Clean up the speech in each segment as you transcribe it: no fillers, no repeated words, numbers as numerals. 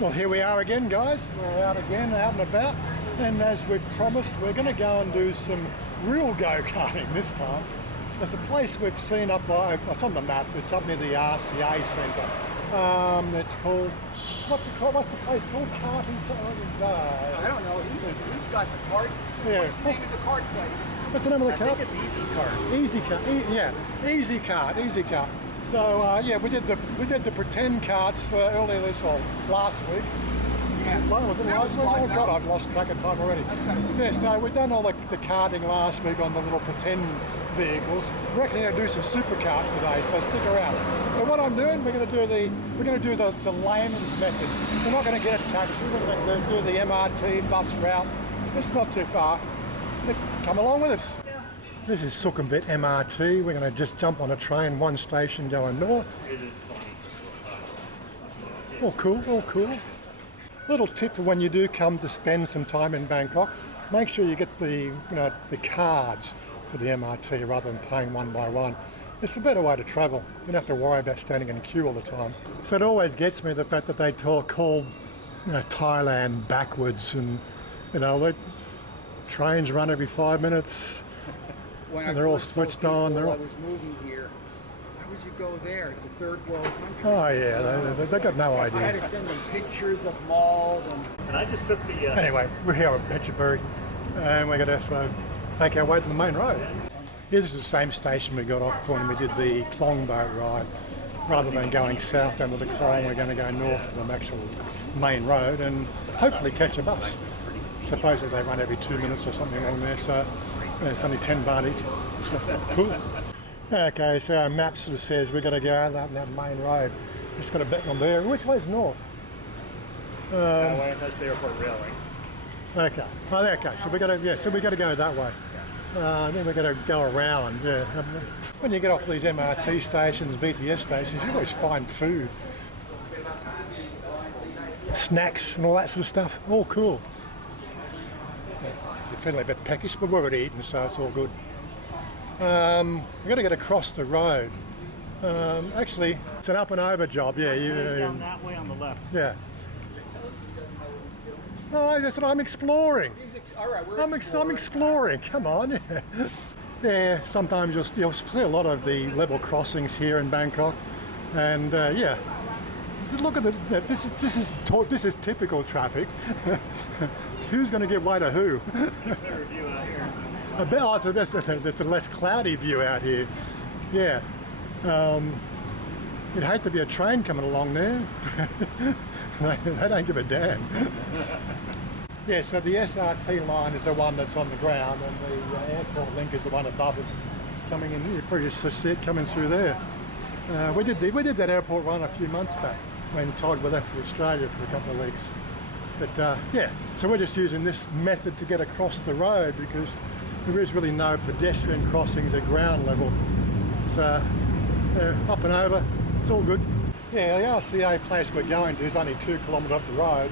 Well, here we are again, guys. We're out again, out and about. And as we promised, we're going to go and do some real go-karting this time. There's a place we've seen up by, it's on the map, it's up near the RCA Centre. It's called, what's it called? What's the place called? Karting? I don't know. He's got the cart. Yeah. What's the name of the cart place? What's the name of the I cart? think it's EazyKart. EazyKart. So yeah, we did the pretend carts earlier last week. Yeah. Was it last week? Oh God, I've lost track of time already. Yeah, so we've done all the karting last week on the little pretend vehicles. We're actually going to do some supercars today, so stick around. But what I'm doing, we're going to do the layman's method. We're not going to get a taxi. We're going to do the MRT bus route. It's not too far. Come along with us. This is Sukhumvit MRT. We're going to just jump on a train, one station going north. It is funny. All cool. Little tip for when you do come to spend some time in Bangkok, make sure you get the cards for the MRT rather than paying one by one. It's a better way to travel. You don't have to worry about standing in a queue all the time. So it always gets me the fact that they call Thailand backwards, and the trains run every 5 minutes. And they're all switched on. I was moving here. Why would you go there? It's a third world country. Oh yeah, they got no idea. I had to send them pictures of malls And I just took the... Anyway, we're here at Phetchaburi, and we're going to make our way to the main road. This is the same station we got off when we did the Klong boat ride. Rather than going south down to the Klong, we're going to go north to the actual main road and hopefully catch a bus. Supposedly they run every 2 minutes or something along there, so it's only 10 baht each. So, cool. Okay, so our map sort of says we've got to go out that main road. Just got a bit on there. Which way's north? that way, that's the airport railing. Okay. Oh, okay. So we got to go that way. Then we got to go around. Yeah. When you get off these MRT stations, BTS stations, you always find food, snacks, and all that sort of stuff. All cool. You're feeling a bit peckish, but we're already eating, so it's all good. We've got to get across the road. Actually, it's an up and over job. Yeah, Down that way on the left. Yeah. Oh, I'm exploring. All right, I'm exploring. Come on. Yeah. Sometimes you'll see a lot of the level crossings here in Bangkok, and yeah. Look at this is typical traffic. Who's going to give way to who? That's their view out here. I bet it's a less cloudy view out here. Yeah. You'd hate to be a train coming along there. They don't give a damn. Yeah, so the SRT line is the one that's on the ground, and the airport link is the one above us coming in. You pretty just see it coming through there. We did that airport run a few months back when Todd left for Australia for a couple of weeks. But yeah, so we're just using this method to get across the road because there is really no pedestrian crossings at ground level. So up and over, it's all good. Yeah, the RCA place we're going to is only 2 kilometres up the road.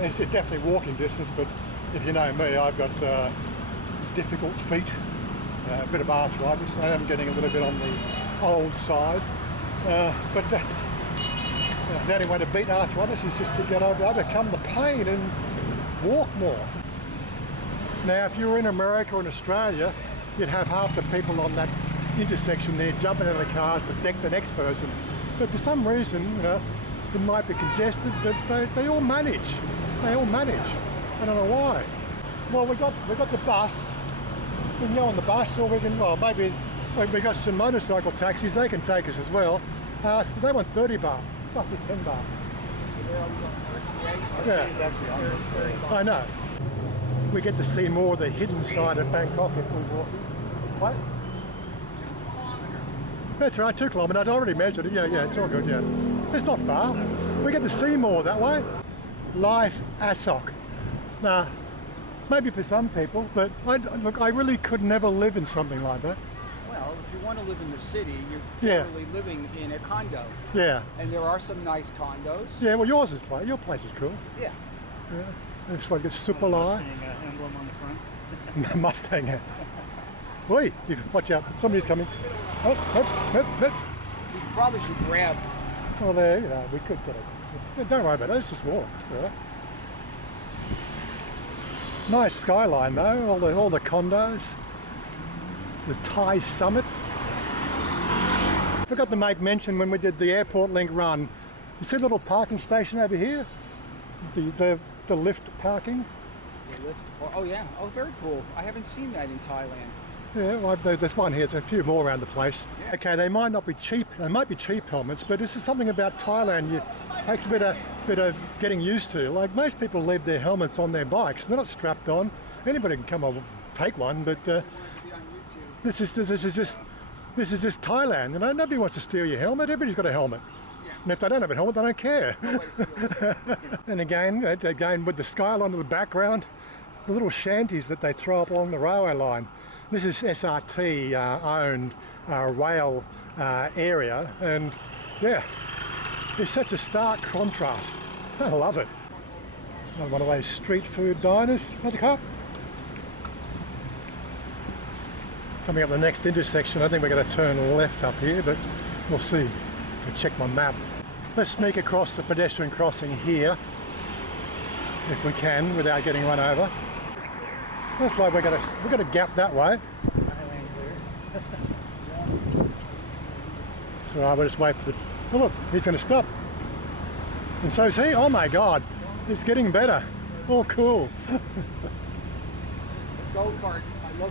It's definitely walking distance, but if you know me, I've got difficult feet, a bit of arthritis. I am getting a little bit on the old side, but the only way to beat arthritis is just to overcome the pain and walk more. Now, if you were in America or in Australia, you'd have half the people on that intersection there jumping out of the cars to deck the next person. But for some reason, it might be congested, but they all manage. I don't know why. Well, we got the bus. We can go on the bus, or we can, maybe we got some motorcycle taxis. They can take us as well. So they want 30 baht. Plus is 10 baht. Yeah, I know. We get to see more of the hidden side of Bangkok if we walk in. What? That's right, 2 kilometres. I'd already measured it. Yeah, it's all good, yeah. It's not far. We get to see more that way. Life Asok. Nah, maybe for some people, but I really could never live in something like that. Well, if you want to live in the city, you're Yeah. generally living in a condo. Yeah. And there are some nice condos. Yeah, well, your place is cool. Yeah. Yeah. It's like a super lie. Mustang emblem on the front. Mustang. Oi, watch out, somebody's coming. Hop. You probably should grab. Oh, there, we could get it. Yeah, don't worry about it, let's just walk. It's all right. Nice skyline though, all the condos. The Thai summit. Forgot to make mention when we did the airport link run. You see the little parking station over here? The lift parking? The lift. Oh yeah. Oh, very cool. I haven't seen that in Thailand. Yeah, well, there's one here. There's a few more around the place. Yeah. Okay, they might not be cheap. They might be cheap helmets, but this is something about Thailand. It takes a bit of getting used to. Like most people leave their helmets on their bikes. They're not strapped on. Anybody can come and take one, but this is just Thailand. You know, nobody wants to steal your helmet. Everybody's got a helmet. Yeah. And if they don't have a helmet, they don't care. Nobody steals it. And again with the skyline in the background, the little shanties that they throw up along the railway line. This is SRT owned rail area, and yeah, it's such a stark contrast. I love it. Another one of those street food diners. Another car. Coming up the next intersection, I think we're going to turn left up here, but we'll see. I'll check my map. Let's sneak across the pedestrian crossing here, if we can, without getting run over. Looks like we've got a gap that way. So I will just wait for the... Oh look, he's going to stop. And so is he. Oh my God, it's getting better. All cool. Go-kart. I love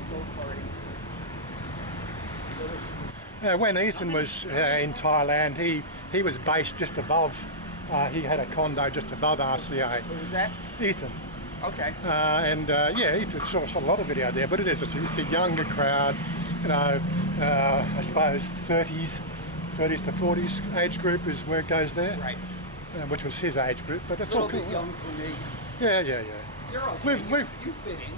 go-karting. When Ethan was in Thailand, he was based just above. He had a condo just above RCA. Who was that? Ethan. Okay. Yeah, he saw a lot of video there, but it's a younger crowd, you know, I suppose 30s to 40s age group is where it goes there. Right. Which was his age group, but it's A all little cool. bit young for me. Yeah. You're okay. We've You fit in.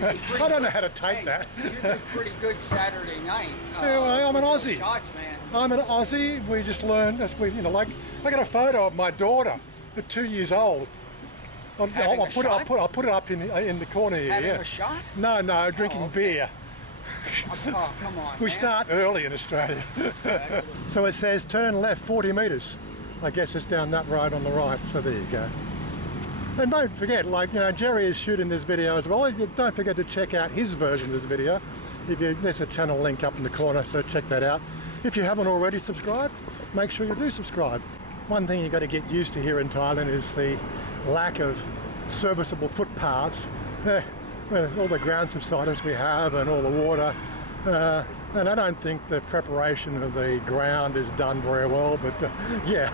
I don't know how to take Hey, that. You did pretty good Saturday night. Yeah, well, I'm an with Aussie. those Shots, man. I'm an Aussie. We just learned. Like I got a photo of my daughter at 2 years old. I'll put it up in the corner here. Having Yeah. a shot? No, drinking okay. beer. Oh, come on. We man. start early in Australia. So it says turn left 40 metres. I guess it's down that road on the right. So there you go. And don't forget, Jerry is shooting this video as well. Don't forget to check out his version of this video. There's a channel link up in the corner, so check that out. If you haven't already subscribed, make sure you do subscribe. One thing you've got to get used to here in Thailand is the lack of serviceable footpaths. With all the ground subsidence we have and all the water. And I don't think the preparation of the ground is done very well, but yeah.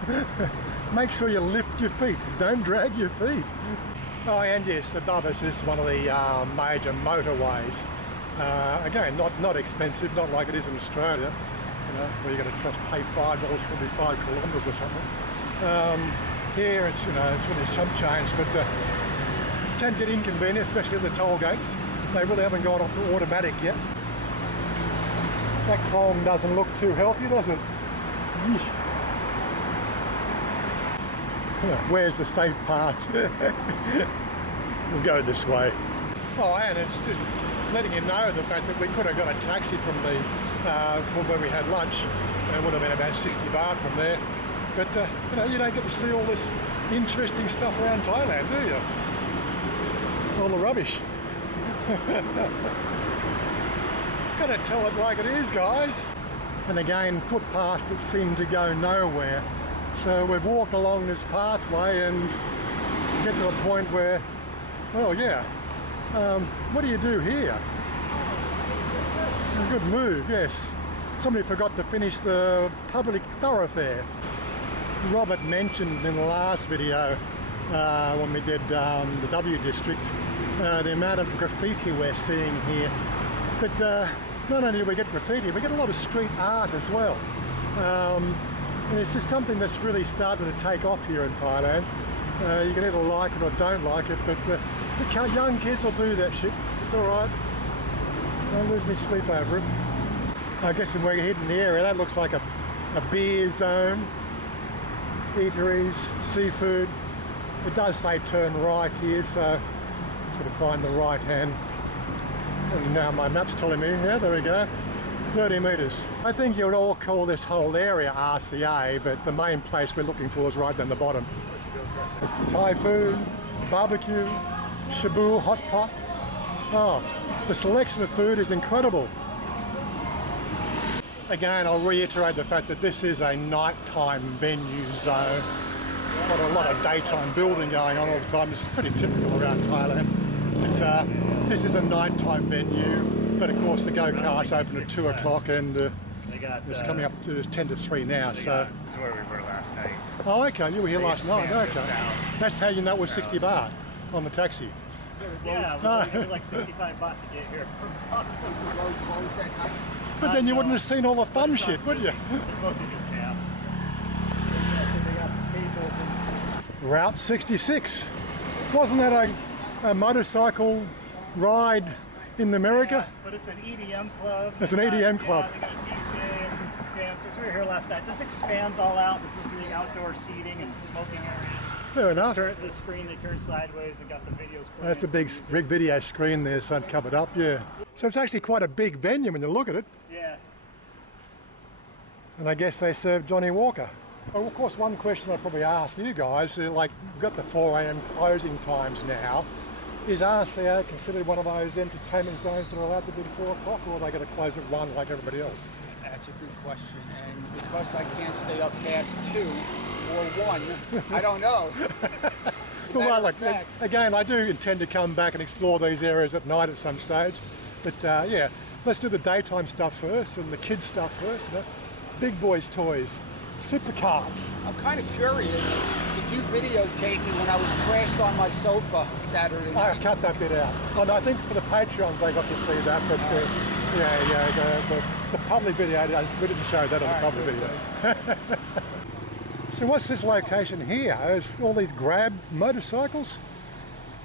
Make sure you lift your feet, don't drag your feet. Oh, and yes, above us is one of the major motorways. Again, not expensive, not like it is in Australia, where you're going to pay $5 for every 5 kilometres or something. Here it's really chump change, but can get inconvenient, especially at the toll gates. They really haven't gone off to automatic yet. That Kong doesn't look too healthy, does it? Where's the safe path? We'll go this way. Oh, and it's just letting you know the fact that we could have got a taxi from where we had lunch. It would have been about 60 baht from there. But you don't get to see all this interesting stuff around Thailand, do you? All the rubbish. Gotta tell it like it is, guys. And again, footpaths that seem to go nowhere. So we've walked along this pathway and get to a point where, well, yeah, what do you do here? A good move, yes. Somebody forgot to finish the public thoroughfare. Robert mentioned in the last video when we did the W district the amount of graffiti we're seeing here. But not only do we get graffiti, we get a lot of street art as well. And it's just something that's really starting to take off here in Thailand. You can either like it or don't like it, but the young kids will do that shit. It's alright. Don't lose any sleep over it. I guess when we're hitting the area, that looks like a beer zone, eateries, seafood. It does say turn right here, so sort of find the right hand. And now my map's telling me, yeah, there we go. 30 metres. I think you'd all call this whole area RCA, but the main place we're looking for is right down the bottom. Thai food, barbecue, shabu, hot pot. Oh, the selection of food is incredible. Again, I'll reiterate the fact that this is a nighttime venue, so got a lot of daytime building going on all the time. It's pretty typical around Thailand. But this is a nighttime venue, but of course the go-karts open at 2 o'clock and it's coming up to 10 to 3 now. So this is where we were last night. Oh, okay, you were here last night. Okay, that's how you know it was 60 baht on the taxi. Yeah, it was like 65 baht to get here from Thailand. But then you wouldn't have seen all the fun shit, would you? It's mostly just cabs. Route 66. Wasn't that a motorcycle ride in America? Yeah, but it's an EDM club. It's an EDM club. Yeah, they got a DJ and dancers. We were here last night. This expands all out. This is the outdoor seating and smoking area. Fair enough. This screen, they turn sideways and got the videos playing. That's a big video screen there, so covered up, yeah. So it's actually quite a big venue when you look at it. Yeah. And I guess they serve Johnny Walker. Well, of course, one question I'd probably ask you guys, like, we've got the 4 a.m. closing times now. Is RCA considered one of those entertainment zones that are allowed to be at 4 o'clock, or are they going to close at 1 like everybody else? That's a good question, and because I can't stay up past 2 or 1, I don't know. Well, look, again, I do intend to come back and explore these areas at night at some stage. But yeah, let's do the daytime stuff first and the kids stuff first. You know? Big boys' toys, supercars. I'm kind of curious, did you videotape me when I was crashed on my sofa Saturday night? I cut that bit out. Oh, no, I think for the Patreons they got to see that, but the public video, we didn't show that on the public video. So what's this location here? Is all these grab motorcycles?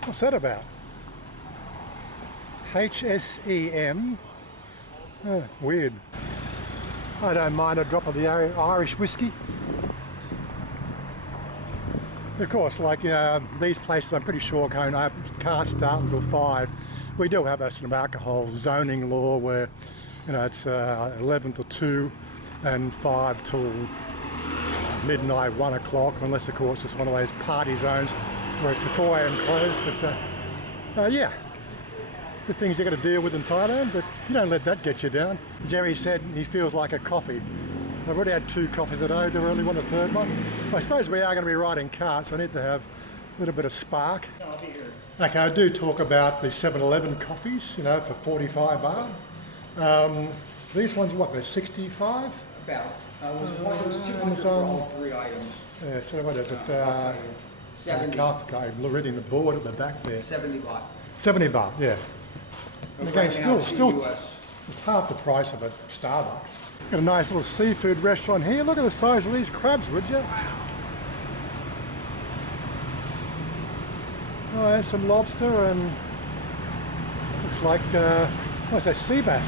What's that about? HSEM. Oh, weird. I don't mind a drop of the Irish whiskey. Of course, like these places, I'm pretty sure can't start until 5. We do have a sort of alcohol zoning law where, it's 11 till 2 and 5 till midnight, 1 o'clock, unless of course it's one of those party zones where it's a 4 a.m. close. But yeah, the things you got to deal with in Thailand, but you don't let that get you down. Jerry said he feels like a coffee. I've already had 2 coffees a day. Do I really want a 3rd one? I suppose we are going to be riding karts. So I need to have a little bit of spark. I'll be here. Okay, I do talk about the 7-Eleven coffees, for 45 baht. These ones, what, they're 65? About. It was 200 for all 3 items. Yeah, so what is it? 70. I'm reading the board at the back there. 70 baht. 70 baht, yeah. And again, Right now, still, US. it's half the price of a Starbucks. Got a nice little seafood restaurant here. Look at the size of these crabs, would you? Oh, there's some lobster and looks like, what's that, sea bass?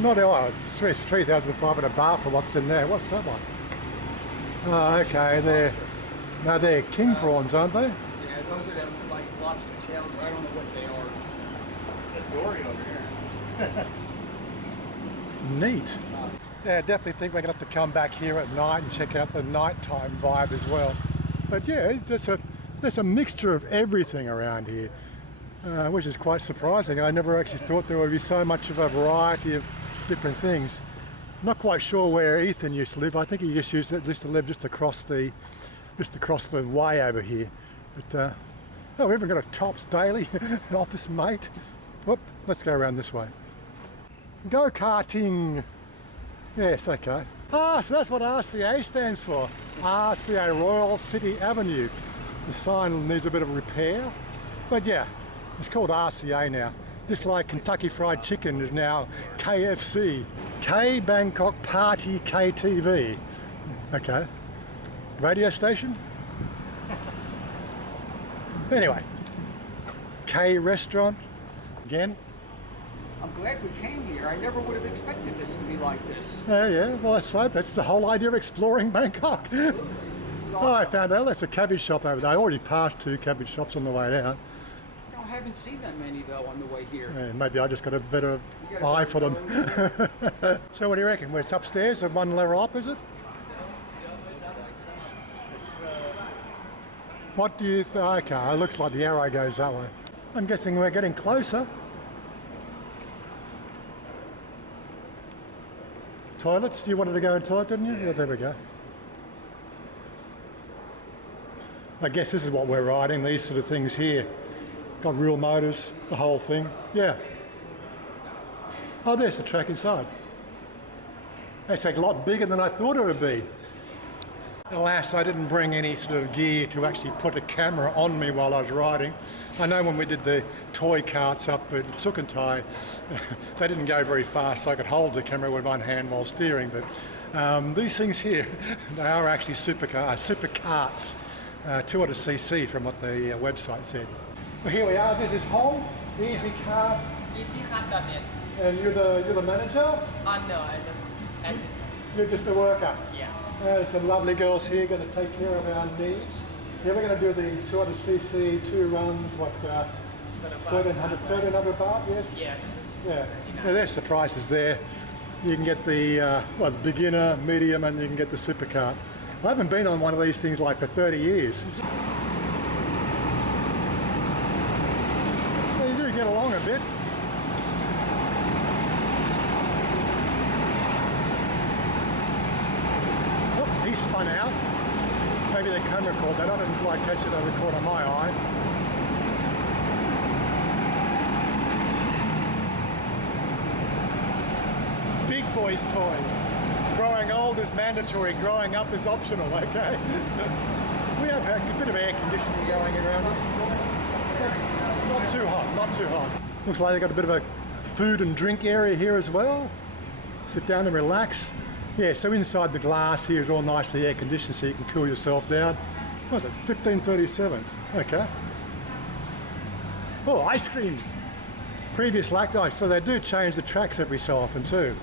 Not, it's 3,500 baht for what's in there. What's that one? Oh, okay, they're king prawns, aren't they? Yeah, those are them like lobster tails. I don't know what they are. It's a dory over here. Neat. Yeah, I definitely think we're going to have to come back here at night and check out the nighttime vibe as well. But yeah, there's a mixture of everything around here, which is quite surprising. I never actually thought there would be so much of a variety of different things. Not quite sure where Ethan used to live. I think he used to live just across the way over here. But oh, we even got a Tops Daily office mate. Whoop, let's go around this way. Go-karting. Yes, okay. Ah, so that's what RCA stands for. RCA Royal City Avenue. The sign needs a bit of repair. But yeah, it's called RCA now. Just like Kentucky Fried Chicken is now KFC. K Bangkok Party KTV. Okay. Radio station? Anyway. K Restaurant. Again. I'm glad we came here. I never would have expected this to be like this. Yeah, well that's the whole idea of exploring Bangkok. Oh, I found out there's a cabbage shop over there. I already passed 2 cabbage shops on the way out. Have haven't seen that many though on the way here. Yeah, maybe I just got a better eye for them. So what do you reckon? Well, it's upstairs and one level up, is it? What do you think? Okay, it looks like the arrow goes that way. I'm guessing we're getting closer. Toilets? You wanted to go in the toilet, didn't you? Yeah, there we go. I guess this is what we're riding, these sort of things here. Got real motors, the whole thing. Yeah. Oh, there's the track inside. It's a lot bigger than I thought it would be. Alas, I didn't bring any sort of gear to actually put a camera on me while I was riding. I know when we did the toy carts up at Sukhothai, they didn't go very fast, so I could hold the camera with one hand while steering, but these things here, they are actually super karts, 200cc from what the website said. Well, here we are, this is home, EazyKart. EazyKart.net. And you're the manager? No, I just assist. You're just a worker? Yeah. There's some lovely girls here going to take care of our needs. Yeah, we're going to do the 200cc, 2 runs, what, 1300 baht, yes? Yeah. Yeah. Now there's the prices there. You can get the the beginner, medium, and you can get the supercar. I haven't been on one of these things like for 30 years. Well, you do get along a bit. He spun out. Maybe the camera caught that. I didn't quite catch it. I record on my eye. Big boys' toys. Growing old is mandatory. Growing up is optional. Okay. We have a bit of air conditioning going around. Not too hot. Not too hot. Looks like they've got a bit of a food and drink area here as well. Sit down and relax. Yeah, so inside the glass here is all nicely air conditioned so you can cool yourself down. What is it, 1537? Okay. Oh, ice cream. Previous lacked ice, so they do change the tracks every so often too.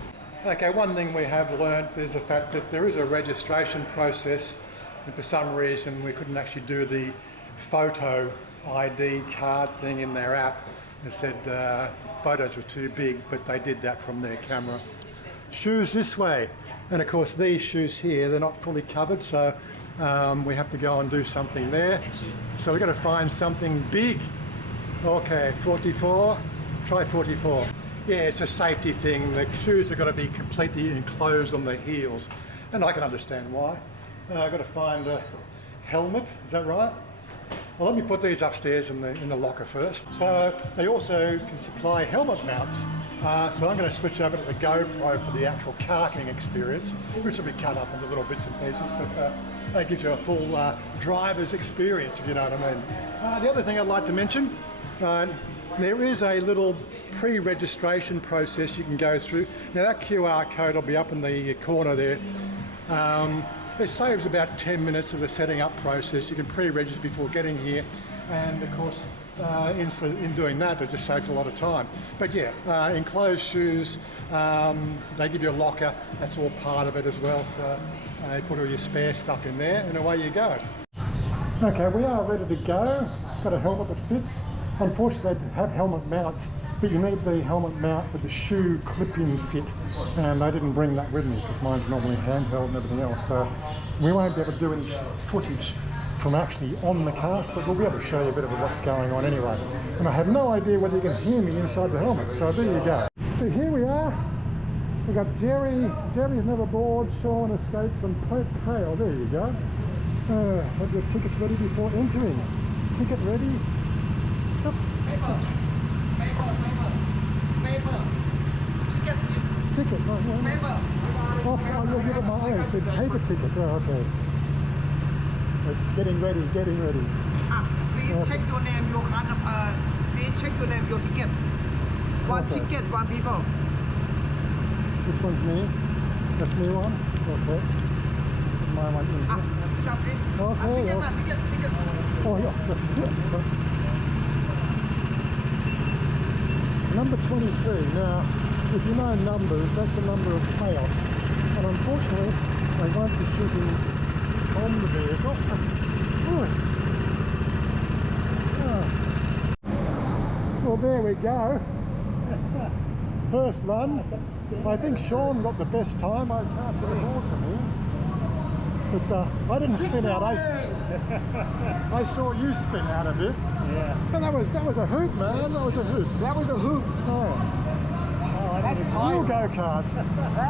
Okay, one thing we have learnt is the fact that there is a registration process, and for some reason we couldn't actually do the photo ID card thing in their app. It said photos were too big, but they did that from their camera. Shoes this way. And of course these shoes here, they're not fully covered, so we have to go and do something there. So we've got to find something big. Okay, 44, try 44. Yeah, it's a safety thing. The shoes have got to be completely enclosed on the heels, and I can understand why. I've got to find a helmet, is that right? Well, let me put these upstairs in the locker first. So they also can supply helmet mounts. So I'm going to switch over to the GoPro for the actual karting experience, which will be cut up into little bits and pieces, but that gives you a full driver's experience, if you know what I mean. The other thing I'd like to mention, there is a little pre-registration process you can go through. Now that QR code will be up in the corner there. It saves about 10 minutes of the setting up process. You can pre-register before getting here, and of course in doing that it just saves a lot of time. But yeah, enclosed shoes, they give you a locker, that's all part of it as well, so you put all your spare stuff in there and away you go. Okay, we are ready to go. Got a helmet that fits. Unfortunately they have helmet mounts, but you need the helmet mount with the shoe clip-in fit, and I didn't bring that with me because mine's normally handheld and everything else, so we won't be able to do any footage from actually on the cars, but we'll be able to show you a bit of what's going on anyway. And I have no idea whether you can hear me inside the helmet, so there you go. So here we are. We've got Jerry's never bored, Sean escapes, and Pale. There you go. Have your tickets ready before entering. Ticket ready. Yep. Paper. Ticket is Ticket, right, yeah. paper. Oh, you'll give it my own. It's a paper ticket. Oh, okay. Getting ready. Please check your name, your card number. Please check your name, your ticket. One Okay. ticket, one people. This one's me. That's me one. Okay. My one is here. Stop this. Okay, Ticket, yeah. ticket. Oh, yeah. Number 23. Now, if you know numbers, that's the number of chaos. And unfortunately, I won't be shooting on the vehicle. Well, there we go. First run. I think Sean got the best time. I can't see the board from here. But I didn't spin out. I saw you spin out a bit. Yeah. But that was a hoot, man. That was a hoot. That was a hoop. Oh. That's Real go-karts.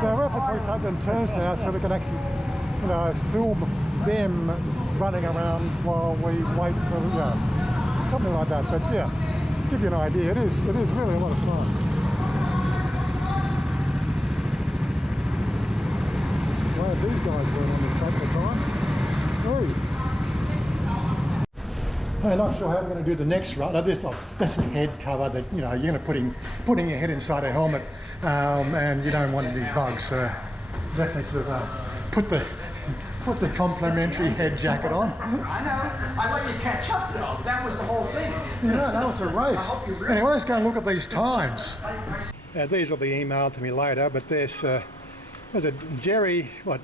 So we're probably taking turns now so we can actually, you know, film them running around while we wait for, you know, something like that. But yeah, give you an idea. It is really a lot of fun. Well, these guys weren't on the track at the time. Hey. I'm not sure how we're going to do the next run. Now, that's a head cover that, you know, you're going to putting your head inside a helmet, and you don't want any bugs. So definitely sort of put the complimentary head jacket on. I know. I let you catch up though. That was the whole thing. Yeah, no, it's a race. Anyway, let's go and look at these times. These will be emailed to me later, but there's a Jerry. What?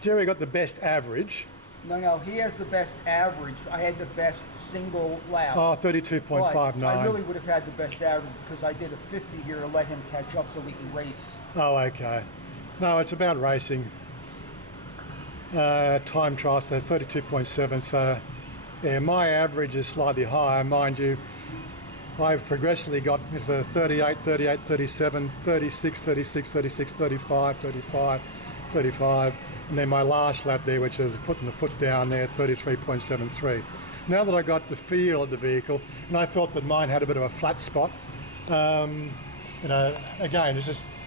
Jerry got the best average. No, he has the best average. I had the best single lap. Oh, 32.59. I really would have had the best average because I did a 50 here to let him catch up so we can race. Oh, okay. No, it's about racing. Time trial, so 32.7. So, yeah, my average is slightly higher, mind you. I've progressively got 38, 38, 37, 36, 36, 36, 35, 35, 35. And then my last lap there, which is putting the foot down there, 33.73. Now that I got the feel of the vehicle, and I felt that mine had a bit of a flat spot, you know, again,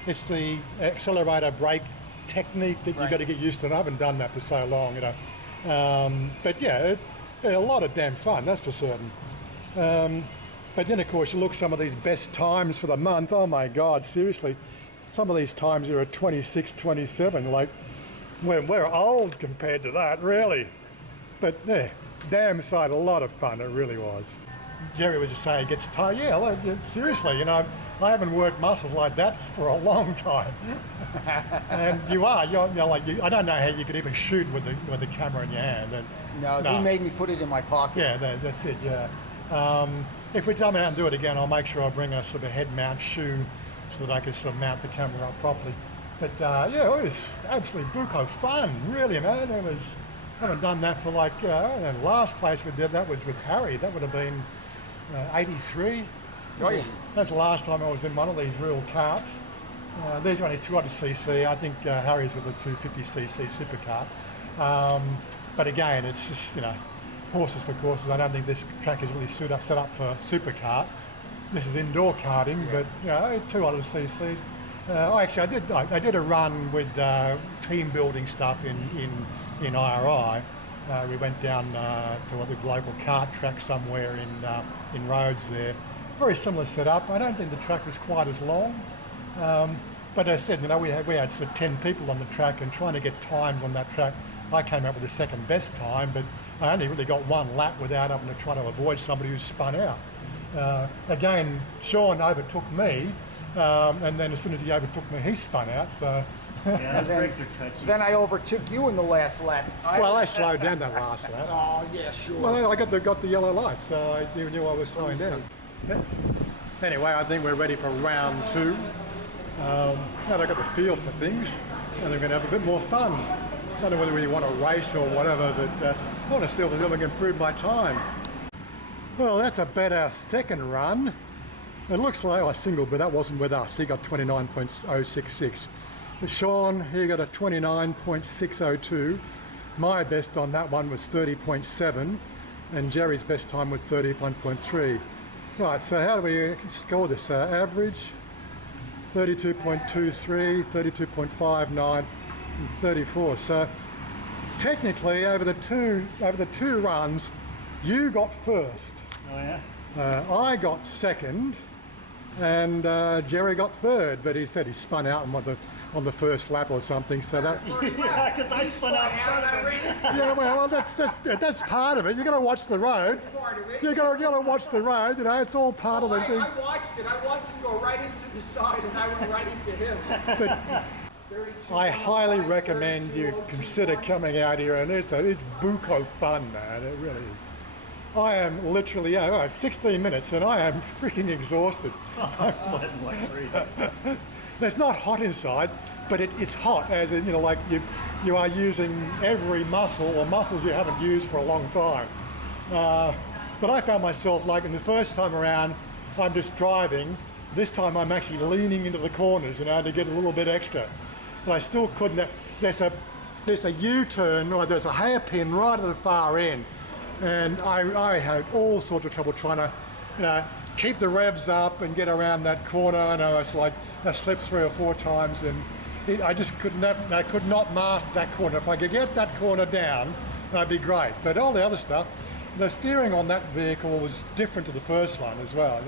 it's the accelerator brake technique that you've got to get used to, and I haven't done that for so long, you know. But yeah, a lot of damn fun, that's for certain. But then, of course, you look at some of these best times for the month. Oh my God, seriously, some of these times are at 26, 27, like. We're old compared to that, really. But yeah, damn sight, a lot of fun, it really was. Jerry was just saying, it gets tired. Yeah, like, seriously, you know, I haven't worked muscles like that for a long time. And you're like, I don't know how you could even shoot with the camera in your hand. And, no, he made me put it in my pocket. Yeah, that's it, yeah. If we come out and do it again, I'll make sure I bring a sort of a head mount shoe so that I can sort of mount the camera up properly. But yeah, it was absolutely buco fun, really, man. I haven't done that for like, the last place we did that was with Harry. That would have been 83. Oh, yeah. That's the last time I was in one of these real karts. These are only 200cc. I think Harry's with a 250cc supercar. But again, it's just, you know, horses for courses. I don't think this track is really set up for supercar. This is indoor karting, but you know, 200cc's. Actually, I did a run with team building stuff in IRI. We went down to the local kart track somewhere in Rhodes there. Very similar setup. I don't think the track was quite as long, but as I said, you know, we had sort of 10 people on the track, and trying to get times on that track, I came up with the second best time, but I only really got one lap without having to try to avoid somebody who spun out. Again, Sean overtook me. And then as soon as he overtook me, he spun out, so... Yeah, those brakes are touchy. Then I overtook you in the last lap. Well, I slowed down that last lap. Oh, yeah, sure. Well, I got the yellow lights, so I knew I was slowing down. Anyway, I think we're ready for round two. Now that I've got the feel for things, and we're going to have a bit more fun. I don't know whether we want to race or whatever, but I want to still improve my time. Well, that's a better second run. It looks like a single, but that wasn't with us. He got 29.066. But Sean, he got a 29.602. My best on that one was 30.7, and Jerry's best time was 31.3. Right, so how do we score this? Average, 32.23, 32.59, and 34. So technically, over the two runs, you got first. Oh yeah? I got second, and Jerry got third, but he said he spun out on the first lap or something. So that Yeah, because I spun out in front of him. yeah, well, that's part of it. You got to watch the road. Part of it. You got to watch the road. You know, it's all part of the thing. I watched it. I watched him go right into the side, and I went right into him. But I highly recommend you consider coming out here, and it's buco fun, man. It really is. I am literally, 16 minutes and I am freaking exhausted. I'm sweating like crazy. It's not hot inside, but it's hot as in, like you are using every muscle or muscles you haven't used for a long time. But I found myself like in the first time around, I'm just driving. This time I'm actually leaning into the corners, to get a little bit extra. But I still couldn't. There's a U-turn, or there's a hairpin right at the far end. And I had all sorts of trouble trying to, keep the revs up and get around that corner. I know it's like I slipped 3 or 4 times, and I just could not master that corner. If I could get that corner down, that'd be great. But all the other stuff, the steering on that vehicle was different to the first one as well.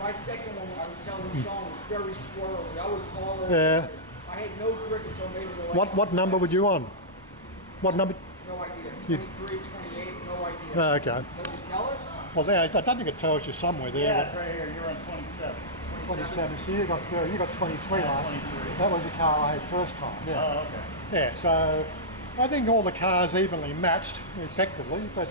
My second one, I was telling Sean, was very squirrely. I was all over. Yeah. I had no grip until maybe the last. What number would you on? What number? No idea. 23, 28, no idea. Okay. Does it tell us? Well, there, I don't think it tells you somewhere there. Yeah, it's right here. You're on 27. 27. So you got 30. You got 23. Yeah, Right? 23. That was the car I had first time. Yeah. Oh, okay. Yeah. So I think all the cars evenly matched effectively, but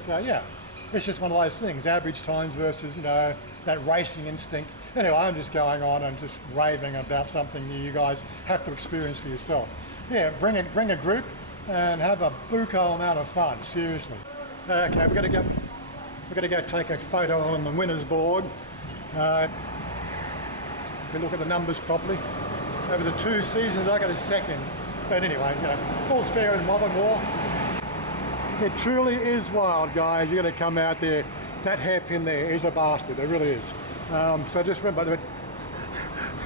it's just one of those things. Average times versus that racing instinct. Anyway, I'm just going on and just raving about something that you guys have to experience for yourself. Yeah, bring a group and have a buco amount of fun. Seriously. Okay, we're going to go take a photo on the winners board. If we look at the numbers properly, over the 2 seasons I got a second. But anyway, all's fair in love and war. It truly is wild, guys. You're going to come out there. That hairpin there is a bastard. It really is. So just remember,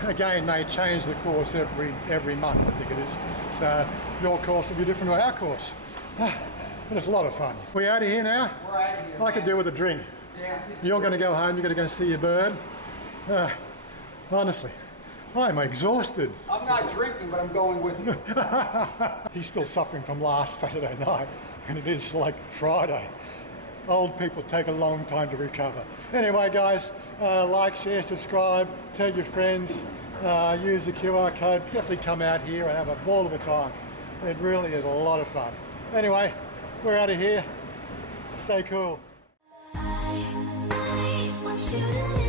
again, they change the course every month, I think it is. So your course will be different to our course. But it's a lot of fun. We out of here now? We're out of here. I could do with a drink. Yeah. You're going to go home. You're going to go see your bird. Honestly, I'm exhausted. I'm not drinking, but I'm going with you. He's still suffering from last Saturday night, and it is like Friday. Old people take a long time to recover. Anyway, guys, like, share, subscribe, tell your friends, use the QR code. Definitely come out here and have a ball of a time. It really is a lot of fun. Anyway, we're out of here. Stay cool. I want you to live.